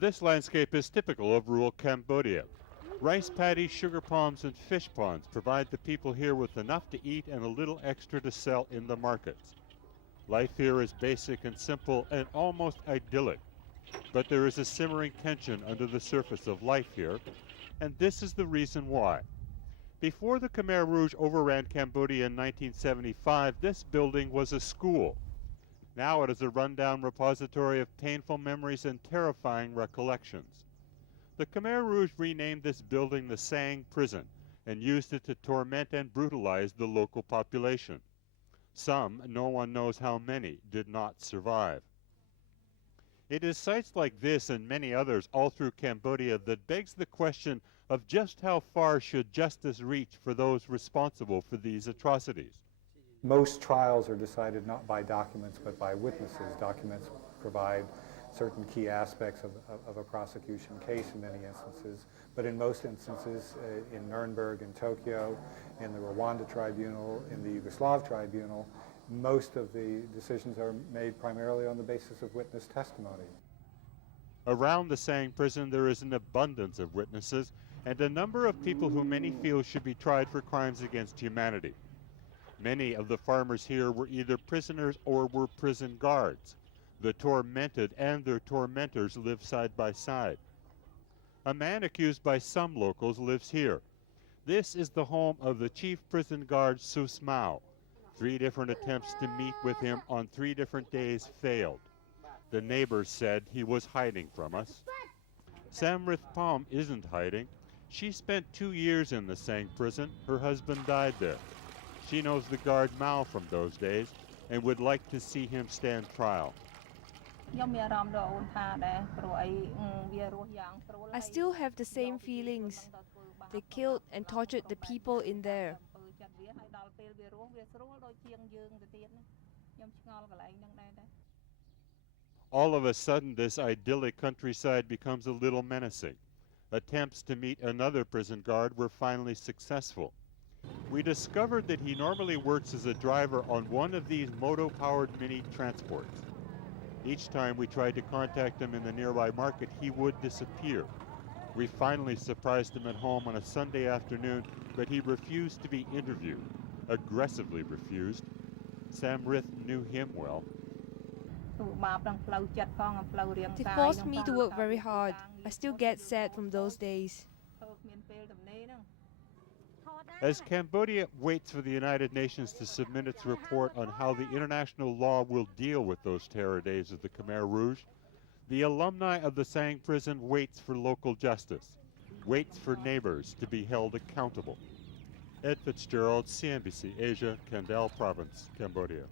This landscape is typical of rural Cambodia. Rice paddies, sugar palms, and fish ponds provide the people here with enough to eat and a little extra to sell in the markets. Life here is basic and simple and almost idyllic, but there is a simmering tension under the surface of life here, and this is the reason why. Before the Khmer Rouge overran Cambodia in 1975, this building was a school. Now it is a rundown repository of painful memories and terrifying recollections. The Khmer Rouge renamed this building the Sang Prison and used it to torment and brutalize the local population. Some, no one knows how many, did not survive. It is sites like this and many others all through Cambodia that begs the question of just how far should justice reach for those responsible for these atrocities. Most trials are decided not by documents but by witnesses. Documents provide certain key aspects of a prosecution case in many instances, but in most instances, in Nuremberg in Tokyo, in the Rwanda Tribunal, in the Yugoslav Tribunal, most of the decisions are made primarily on the basis of witness testimony. Around the Sang prison there is an abundance of witnesses and a number of people who many feel should be tried for crimes against humanity. Many of the farmers here were either prisoners or were prison guards. The tormented and their tormentors live side by side. A man accused by some locals lives here. This is the home of the chief prison guard Sus Mao. 3 different attempts to meet with him on 3 different days failed. The neighbors said he was hiding from us. Samrith Palm isn't hiding. She spent 2 years in the Sang prison. Her husband died there. She knows the guard Mao from those days and would like to see him stand trial. I still have the same feelings. They killed and tortured the people in there. All of a sudden, this idyllic countryside becomes a little menacing. Attempts to meet another prison guard were finally successful. We discovered that he normally works as a driver on one of these motor-powered mini transports. Each time we tried to contact him in the nearby market, he would disappear. We finally surprised him at home on a Sunday afternoon, but he refused to be interviewed, aggressively refused. Samrith knew him well. They forced me to work very hard. I still get sad from those days. As Cambodia waits for the United Nations to submit its report on how the international law will deal with those terror days of the Khmer Rouge, the alumni of the Sang prison waits for local justice, waits for neighbors to be held accountable. Ed Fitzgerald, CNBC Asia, Kandal Province, Cambodia.